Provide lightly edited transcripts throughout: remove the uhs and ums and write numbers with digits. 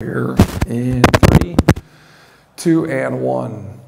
Here in 3, 2, and 1.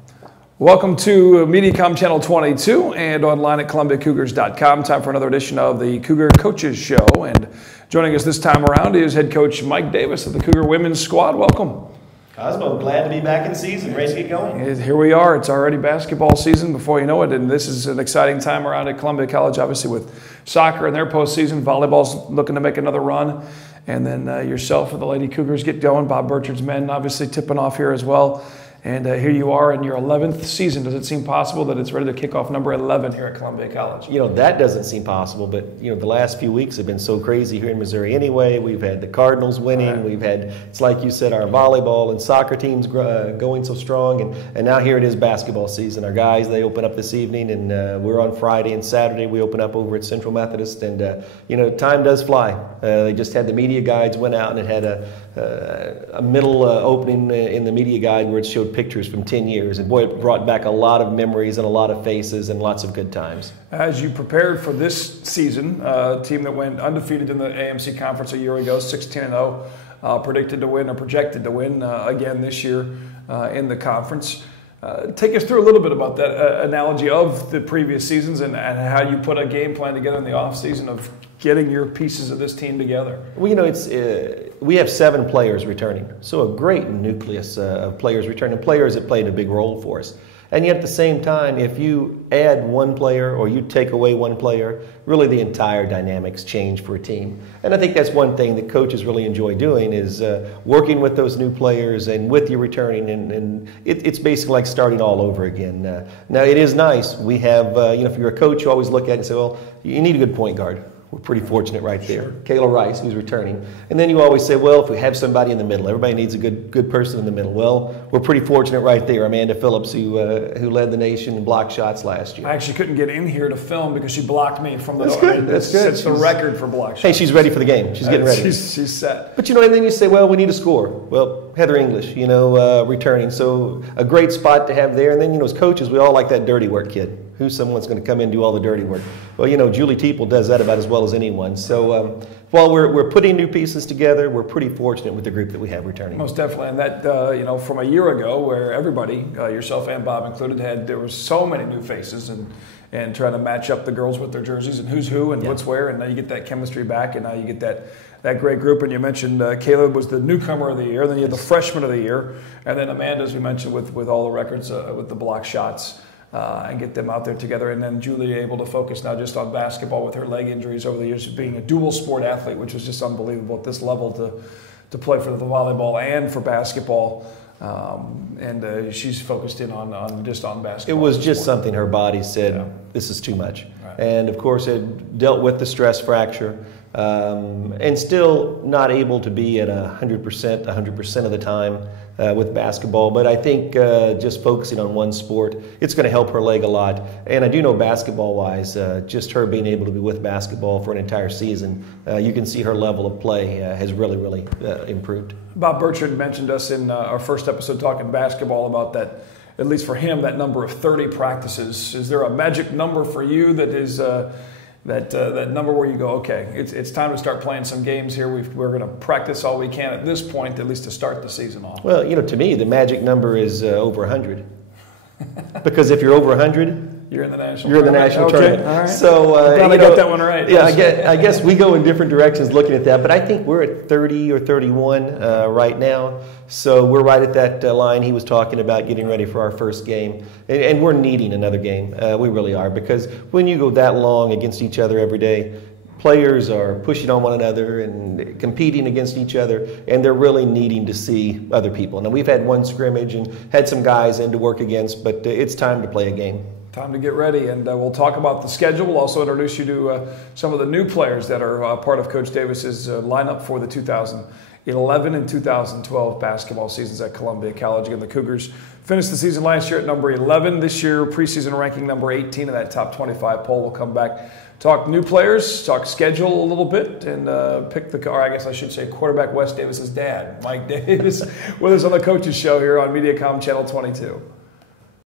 Welcome to Mediacom Channel 22 and online at ColumbiaCougars.com. Time for another edition of the Cougar Coaches Show. And joining us this time around is head coach Mike Davis of the Cougar women's squad. Welcome. Cosmo, glad to be back in season, ready to get going. Here we are. It's already basketball season before you know it, and this is an exciting time around at Columbia College, obviously with soccer in their postseason. Volleyball's looking to make another run. And then yourself and the Lady Cougars get going. Bob Burchard's men obviously tipping off here as well. And here you are in your 11th season. Does it seem possible that it's ready to kick off number 11 here at Columbia College? You know, that doesn't seem possible, but, you know, the last few weeks have been so crazy here in Missouri anyway. We've had the Cardinals winning. Right. We've had, it's like you said, our volleyball and soccer teams going so strong. And now here it is basketball season. Our guys, they open up this evening, and we're on Friday and Saturday. We open up over at Central Methodist. And, you know, time does fly. They just had the media guides went out, and it had a middle opening in the media guide where it showed pictures from 10 years, and boy, it brought back a lot of memories and a lot of faces and lots of good times. As you prepared for this season, a team that went undefeated in the AMC conference a year ago, 16-0, predicted to win or projected to win again this year in the conference. Take us through a little bit about that analogy of the previous seasons and how you put a game plan together in the offseason of getting your pieces of this team together. Well, you know, we have 7 players returning, so a great nucleus of players returning, players that played a big role for us. And yet at the same time, if you add one player or you take away one player, really the entire dynamics change for a team. And I think that's one thing that coaches really enjoy doing is working with those new players and with you returning. And it's basically like starting all over again. Now, it is nice. We have, you know, if you're a coach, you always look at it and say, well, you need a good point guard. We're pretty fortunate right there. Sure. Kayla Rice, who's returning. And then you always say, well, if we have somebody in the middle, everybody needs a good person in the middle. Well, we're pretty fortunate right there. Amanda Phillips, who led the nation in block shots last year. I actually couldn't get in here to film because she blocked me from the That's good. That's good. It's the record for block shots. Hey, she's ready for the game. She's getting ready. She's set. But, you know, and then you say, well, we need a score. Well, Heather English, you know, returning. So a great spot to have there. And then, you know, as coaches, we all like that dirty work kid. Who's someone's going to come in and do all the dirty work? Well, you know, Julie Teeple does that about as well as anyone. So while we're putting new pieces together, we're pretty fortunate with the group that we have returning. Most definitely. And that, you know, from a year ago where everybody, yourself and Bob included, there were so many new faces and trying to match up the girls with their jerseys and who's who and what's where. And now you get that chemistry back, and now you get that great group. And you mentioned Caleb was the newcomer of the year. Then you had the freshman of the year. And then Amanda, as we mentioned, with all the records with the block shots. And get them out there together. And then Julie able to focus now just on basketball with her leg injuries over the years of being a dual sport athlete, which was just unbelievable at this level to play for the volleyball and for basketball. And she's focused in on just on basketball. It was just something her body said, this is too much. Right. And of course it dealt with the stress fracture. And still not able to be at 100% of the time with basketball. But I think just focusing on one sport, it's going to help her leg a lot. And I do know basketball-wise, just her being able to be with basketball for an entire season, you can see her level of play has really improved. Bob Burchard mentioned us in our first episode talking basketball about that, at least for him, that number of 30 practices. Is there a magic number for you that is that number where you go, okay, it's time to start playing some games here. We're going to practice all we can at this point, at least to start the season off? Well, you know, to me, the magic number is over 100. Because if you're over 100, you're in the national tournament. All right. So I got that one right. Yeah, I guess we go in different directions looking at that, but I think we're at 30 or 31 right now. So we're right at that line he was talking about, getting ready for our first game, and we're needing another game. We really are, because when you go that long against each other every day, players are pushing on one another and competing against each other, and they're really needing to see other people. Now, we've had one scrimmage and had some guys in to work against, but it's time to play a game. Time to get ready, and we'll talk about the schedule. We'll also introduce you to some of the new players that are part of Coach Davis's lineup for the 2011 and 2012 basketball seasons at Columbia College. Again, the Cougars finished the season last year at number 11. This year, preseason ranking number 18 in that top 25 poll. We'll come back, talk new players, talk schedule a little bit, and pick I guess I should say quarterback Wes Davis's dad, Mike Davis, with us on the Coaches Show here on Mediacom Channel 22.